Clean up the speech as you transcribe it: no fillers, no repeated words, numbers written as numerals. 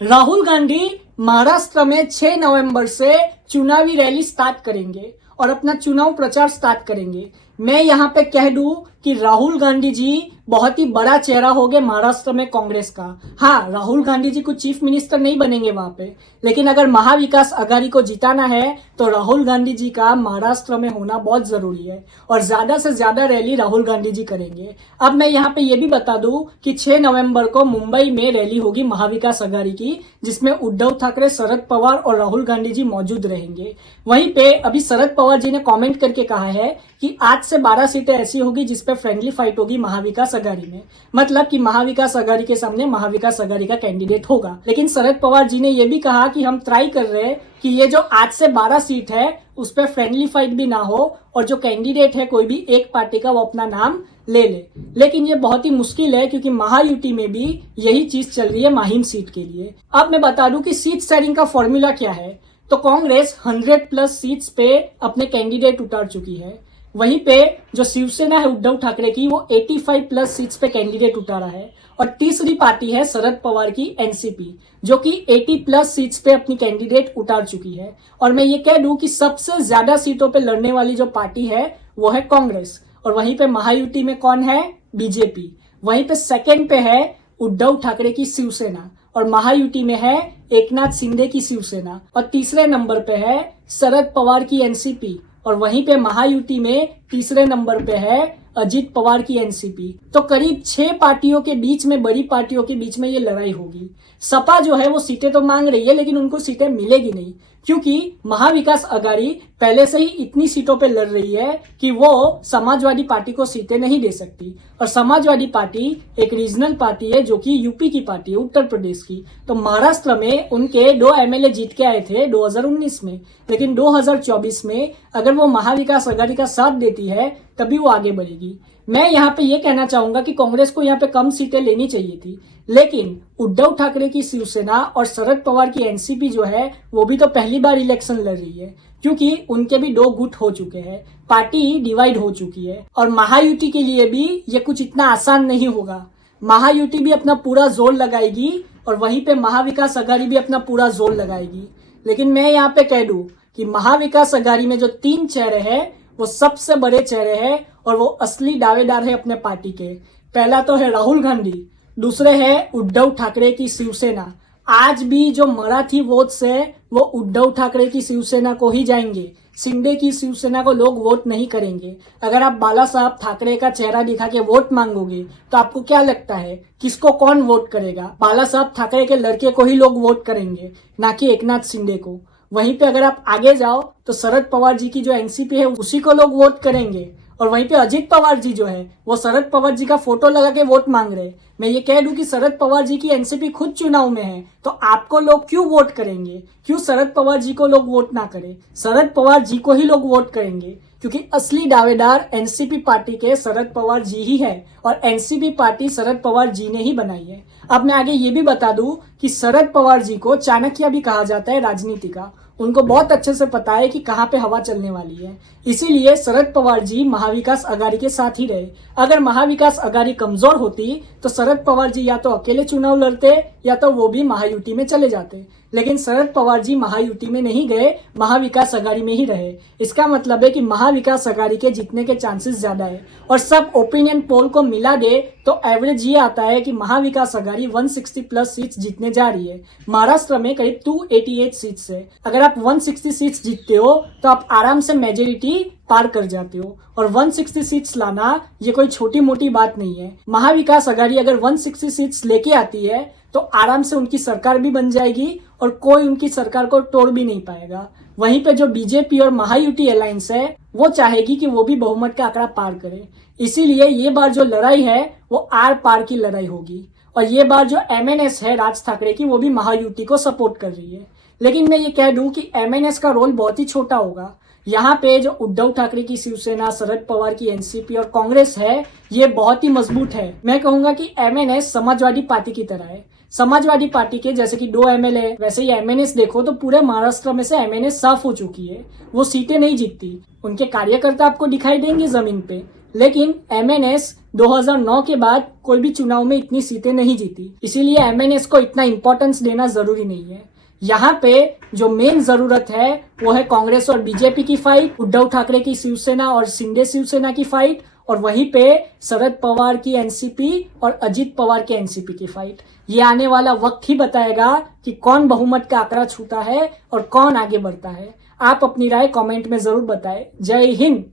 राहुल गांधी महाराष्ट्र में 6 नवंबर से चुनावी रैली स्टार्ट करेंगे और अपना चुनाव प्रचार स्टार्ट करेंगे। मैं यहाँ पे कह दूं कि राहुल गांधी जी बहुत ही बड़ा चेहरा होंगे महाराष्ट्र में कांग्रेस का। हाँ, राहुल गांधी जी कुछ चीफ मिनिस्टर नहीं बनेंगे वहां पे, लेकिन अगर महाविकास आघाड़ी को जिताना है तो राहुल गांधी जी का महाराष्ट्र में होना बहुत जरूरी है और ज्यादा से ज्यादा रैली राहुल गांधी जी करेंगे। अब मैं यहाँ पे ये भी बता दूं कि 6 नवंबर को मुंबई में रैली होगी महाविकास आघाड़ी की, जिसमें उद्धव ठाकरे, शरद पवार और राहुल गांधी जी मौजूद रहेंगे। वहीं पे अभी शरद पवार जी ने कमेंट करके कहा है कि 8 से 12 सीटें ऐसी होगी जिसपे फ्रेंडली फाइट होगी महाविकास आघाड़ी में, मतलब कि महाविकास आघाड़ी के सामने महाविकास आघाड़ी का कैंडिडेट होगा। लेकिन शरद पवार जी ने यह भी कहा कि हम ट्राई कर रहे हैं कि ये जो 8 से 12 सीट है उस पर फ्रेंडली फाइट भी ना हो और जो कैंडिडेट है कोई भी एक पार्टी का वो अपना नाम ले ले। लेकिन ये बहुत ही मुश्किल है क्योंकि महायुति में भी यही चीज चल रही है माहिम सीट के लिए। अब मैं बता दूं कि सीट शेयरिंग का फॉर्मूला क्या है। तो कांग्रेस 100+ सीट्स पे अपने कैंडिडेट उतार चुकी है। वहीं पे जो शिवसेना है उद्धव ठाकरे की, वो 85+ सीट्स पे कैंडिडेट उतारा है। और तीसरी पार्टी है शरद पवार की एनसीपी, जो कि 80+ सीट्स पे अपनी कैंडिडेट उतार चुकी है। और मैं ये कह दूं कि सबसे ज्यादा सीटों पे लड़ने वाली जो पार्टी है वो है कांग्रेस। और वहीं पे महायुति में कौन है? बीजेपी। वहीं पे सेकंड पे है उद्धव ठाकरे की शिवसेना और महायुति में है एकनाथ शिंदे की शिवसेना। और तीसरे नंबर पे है शरद पवार की एनसीपी और वहीं पे महायुति में तीसरे नंबर पे है अजित पवार की एनसीपी। तो करीब 6 पार्टियों के बीच में, बड़ी पार्टियों के बीच में ये लड़ाई होगी। सपा जो है वो सीटें तो मांग रही है लेकिन उनको सीटें मिलेगी नहीं, क्योंकि महाविकास आघाड़ी पहले से ही इतनी सीटों पे लड़ रही है कि वो समाजवादी पार्टी को सीटें नहीं दे सकती। और समाजवादी पार्टी एक रीजनल पार्टी है जो कि यूपी की पार्टी है, उत्तर प्रदेश की। तो महाराष्ट्र में उनके 2 एमएलए जीत के आए थे 2019 में, लेकिन 2024 में अगर वो महाविकास आघाड़ी का साथ देती है तभी वो आगे बढ़ेगी। मैं यहाँ पे ये कहना चाहूंगा कि कांग्रेस को यहाँ पे कम सीटें लेनी चाहिए थी, लेकिन उद्धव ठाकरे की शिवसेना और शरद पवार की एनसीपी जो है वो भी तो पहली बार इलेक्शन लड़ रही है, क्योंकि उनके भी 2 गुट हो चुके हैं, पार्टी डिवाइड हो चुकी है। और महायुति के लिए भी ये कुछ इतना आसान नहीं होगा। महायुति भी अपना पूरा जोर लगाएगी और वहीं पे महाविकास आघाड़ी भी अपना पूरा जोर लगाएगी। लेकिन मैं यहाँ पे कह दूं कि महाविकास आघाड़ी में जो 3 चेहरे हैं वो सबसे बड़े चेहरे हैं और वो असली दावेदार है अपने पार्टी के। पहला तो है राहुल गांधी, दूसरे है उद्धव ठाकरे की शिवसेना। आज भी जो मराठी वोट्स है वो उद्धव ठाकरे की शिवसेना को ही जाएंगे, शिंदे की शिवसेना को लोग वोट नहीं करेंगे। अगर आप बाला साहब ठाकरे का चेहरा दिखा के वोट मांगोगे तो आपको क्या लगता है किसको कौन वोट करेगा? बाला साहब ठाकरे के लड़के को ही लोग वोट करेंगे, ना कि एकनाथ शिंदे को। वहीं पे अगर आप आगे जाओ तो शरद पवार जी की जो एनसीपी है उसी को लोग वोट करेंगे। और वहीं पे अजित पवार जी जो है वो शरद पवार जी का फोटो लगा के वोट मांग रहे हैं। मैं ये कह दूं कि शरद पवार जी की एनसीपी खुद चुनाव में है, तो आपको लोग क्यों वोट करेंगे? क्यों शरद पवार जी को लोग वोट ना करें? शरद पवार जी को ही लोग वोट करेंगे, क्योंकि असली दावेदार एनसीपी पार्टी के शरद पवार जी ही है और एनसीपी पार्टी शरद पवार जी ने ही बनाई है। अब मैं आगे ये भी बता दूं कि शरद पवार जी को चाणक्य भी कहा जाता है राजनीति का। उनको बहुत अच्छे से पता है कि कहाँ पे हवा चलने वाली है, इसीलिए शरद पवार जी महाविकास आघाड़ी के साथ ही रहे। अगर महाविकास आघाड़ी कमजोर होती तो शरद पवार जी या तो अकेले चुनाव लड़ते या तो वो भी महायुति में चले जाते, लेकिन शरद पवार जी महायुति में नहीं गए, महाविकास आघाड़ी में ही रहे। इसका मतलब है कि महाविकास आघाड़ी के जीतने के चांसेस ज्यादा है। और सब ओपिनियन पोल को मिला दे तो एवरेज ये आता है कि महाविकास आघाड़ी 160+ सीट्स जीतने जा रही है। महाराष्ट्र में करीब 288 सीट्स है। अगर आप 160 सीट्स जीतते हो तो आप आराम से मेजोरिटी पार कर जाते हो। और 160 सीट्स लाना ये कोई छोटी मोटी बात नहीं है। महाविकास आघाड़ी अगर 160 सीट्स लेके आती है तो आराम से उनकी सरकार भी बन जाएगी और कोई उनकी सरकार को तोड़ भी नहीं पाएगा। वहीं पे जो बीजेपी और महायुति अलायंस है वो चाहेगी कि वो भी बहुमत का आंकड़ा पार करे। इसीलिए ये बार जो लड़ाई है वो आर पार की लड़ाई होगी। और ये बार जो एमएनएस है राज ठाकरे की, वो भी महायुति को सपोर्ट कर रही है। लेकिन मैं ये कह दूं कि एमएनएस का रोल बहुत ही छोटा होगा। यहाँ पे जो उद्धव ठाकरे की शिवसेना, शरद पवार की एनसीपी और कांग्रेस है ये बहुत ही मजबूत है। मैं कहूंगा कि एमएनएस समाजवादी पार्टी की तरह है। समाजवादी पार्टी के जैसे कि 2 एमएलए, वैसे ही एमएनएस देखो तो पूरे महाराष्ट्र में से एमएनएस साफ हो चुकी है, वो सीटें नहीं जीतती। उनके कार्यकर्ता आपको दिखाई देंगे जमीन पे, लेकिन एमएनएस 2009 के बाद कोई भी चुनाव में इतनी सीटें नहीं जीती, इसीलिए एमएनएस को इतना इंपॉर्टेंस देना जरूरी नहीं है। यहाँ पे जो मेन जरूरत है वो है कांग्रेस और बीजेपी की फाइट, उद्धव ठाकरे की शिवसेना और शिंदे शिवसेना की फाइट, और वहीं पे शरद पवार की एनसीपी और अजित पवार की एनसीपी की फाइट। ये आने वाला वक्त ही बताएगा कि कौन बहुमत का आंकड़ा छूता है और कौन आगे बढ़ता है। आप अपनी राय कमेंट में जरूर बताएं। जय हिंद।